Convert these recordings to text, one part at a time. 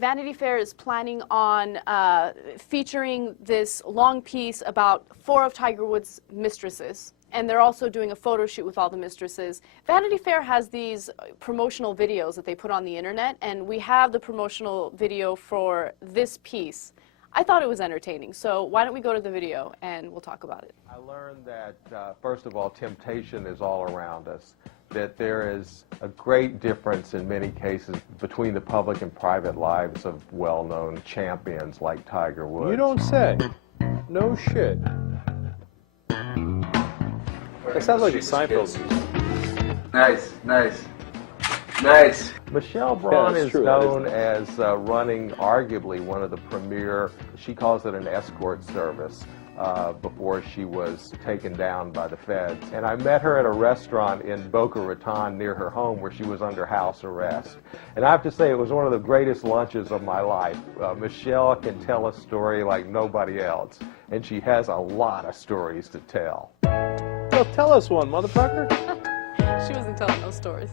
Vanity Fair is planning on featuring this long piece about 4 of Tiger Woods' mistresses. And they're also doing a photo shoot with all the mistresses. Vanity Fair has these promotional videos that they put on the internet, and we have the promotional video for this piece. I thought it was entertaining, so why don't we go to the video and we'll talk about it. I learned that, first of all, temptation is all around us, that there is a great difference in many cases between the public and private lives of well-known champions like Tiger Woods. You don't say. No shit. That sounds like a Seinfeld music. Nice, nice, nice. Michelle Braun Yeah, is true, known as running arguably one of the premier, she calls it an escort service, before she was taken down by the feds. And I met her at a restaurant in Boca Raton near her home where she was under house arrest. And I have to say it was one of the greatest lunches of my life. Michelle can tell a story like nobody else, and she has a lot of stories to tell. Well, tell us one, motherfucker. She wasn't telling those stories.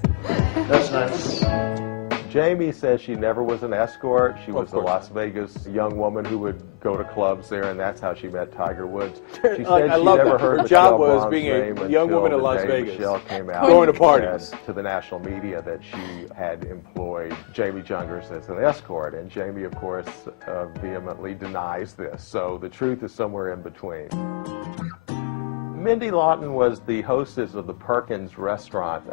That's nice. Jamie says she never was an escort. She was a course Las Vegas young woman who would go to clubs there, and that's how she met Tiger Woods. She said I she love never that. heard Her Michelle job was Braun's being a name young until woman in the Las day Vegas. Michelle came out Going to and parties. said to the national media that she had employed Jamie Jungers as an escort, and Jamie, of course, vehemently denies this. So the truth is somewhere in between. Mindy Lawton was the hostess of the Perkins restaurant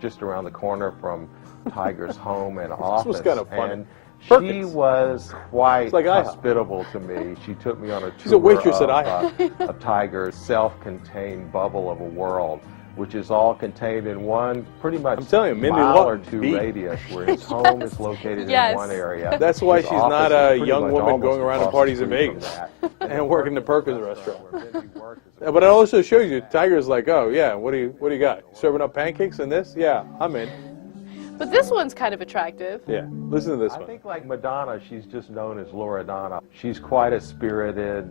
just around the corner from Tiger's home and office. was kind of funny. And she Perkins. was quite like IHOP. hospitable to me. She took me on a She's a tour waitress at of Tiger's self-contained bubble of a world, which is all contained in one pretty much I'm telling you, Mindy mile or Lawton two beat. radius, where his home is located Yes. in one area. That's why His she's not office a is pretty young much woman almost going around to across parties the in street from Vegas that. and working the Perkins restaurant. Where Mindy worked is But it also shows you, Tiger's like, oh yeah, what do you got? Serving up pancakes and this? Yeah, I'm in. But this one's kind of attractive. Yeah, listen to this I one. think like Madonna, she's just known as Loredana. She's quite a spirited,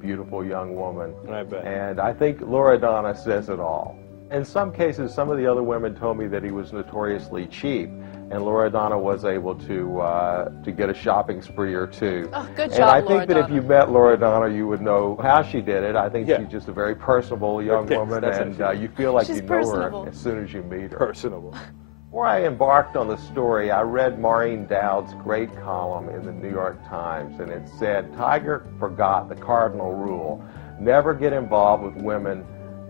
beautiful young woman. I bet. And I think Loredana says it all. In some cases, some of the other women told me that he was notoriously cheap, and Loredana was able to get a shopping spree or two. Oh, good And job, I think that if Loredana. you met Loredana, you would know how she did it. I think Yeah. she's just a very personable young Okay, woman, that's and how you feel like She's you know personable. her as soon as you meet her. Personable. Before I embarked on the story, I read Maureen Dowd's great column in the New York Times, and it said, Tiger forgot the cardinal rule: never get involved with women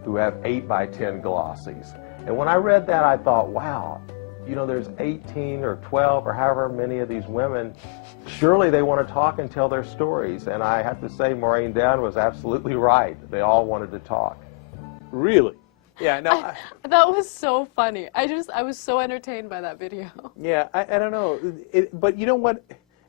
who have 8x10 glossies. And when I read that, I thought, wow, you know, there's 18 or 12 or however many of these women. Surely they want to talk and tell their stories. And I have to say, Maureen Dowd was absolutely right. They all wanted to talk. Really? Yeah, no, That was so funny. I was so entertained by that video. yeah, I don't know. But you know what?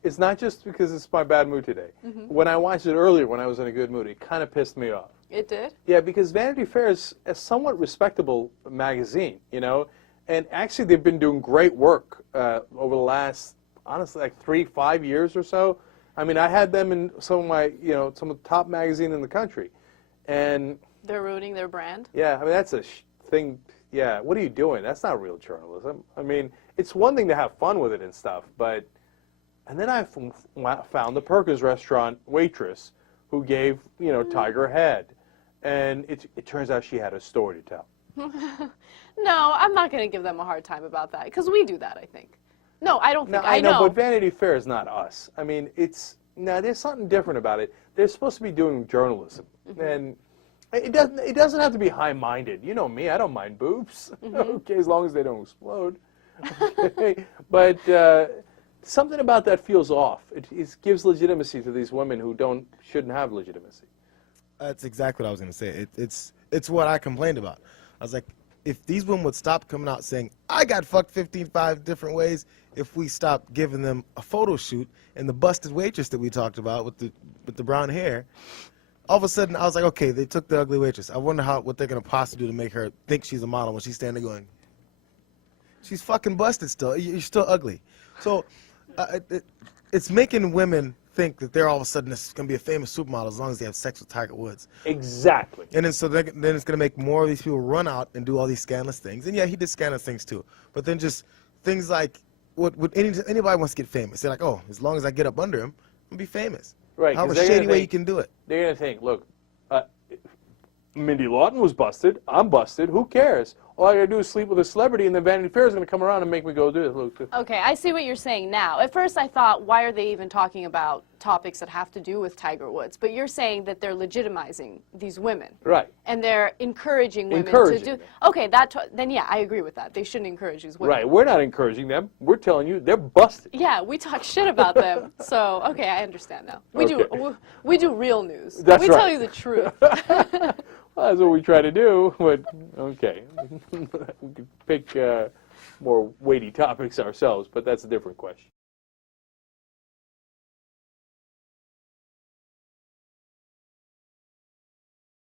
It's not just because it's my bad mood today. When I watched it earlier, when I was in a good mood, it kind of pissed me off. It did? Yeah, because Vanity Fair is a somewhat respectable magazine, you know, and actually they've been doing great work over the last, honestly, like 3-5 years or so. I mean, I had them in some of my, you know, some of the top magazine in the country, and They're ruining their brand? yeah, I mean, that's a thing. Yeah, what are you doing? That's not real journalism. I mean, it's one thing to have fun with it and stuff, but, and then I found the Perkins restaurant waitress who gave, you know, Tiger a head. And it turns out she had a story to tell. No, I'm not going to give them a hard time about that, because we do that, I think. No, I don't think. I know, but Vanity Fair is not us. I mean, there's something different about it. They're supposed to be doing journalism, and it doesn't have to be high-minded. You know me, I don't mind boobs. Okay, as long as they don't explode. Okay, but something about that feels off. It gives legitimacy to these women who shouldn't have legitimacy. That's exactly what I was going to say. It's what I complained about. I was like, if these women would stop coming out saying, I got fucked 15 different ways, if we stop giving them a photo shoot and the busted waitress that we talked about with the brown hair, all of a sudden I was like, okay, they took the ugly waitress. I wonder what they're going to possibly do to make her think she's a model when she's standing going, she's fucking busted still. You're still ugly. So it's making women think that they're all of a sudden going to be a famous supermodel as long as they have sex with Tiger Woods. Exactly. And then then it's going to make more of these people run out and do all these scandalous things. And yeah, he did scandalous things too. But then just things like anybody wants to get famous. They're like, oh, as long as I get up under him, I'm gonna be famous. Right, 'cause However they're gonna shady way you think- can do it. They're going to think, look, Mindy Lawton was busted. I'm busted. Who cares? All I got to do is sleep with a celebrity, and then Vanity Fair is going to come around and make me go do it. Look, Okay, I see what you're saying now. At first I thought, why are they even talking about topics that have to do with Tiger Woods? But you're saying that they're legitimizing these women. right. And they're encouraging women Encouraging to do. them. Okay, then yeah, I agree with that. They shouldn't encourage these women. Right. We're not encouraging them. We're telling you they're busted. Yeah, we talk shit about them. So okay, I understand now. We Okay. we do real news. That's we tell right. you the truth. Well, that's what we try to do, but okay. We could pick more weighty topics ourselves, but that's a different question.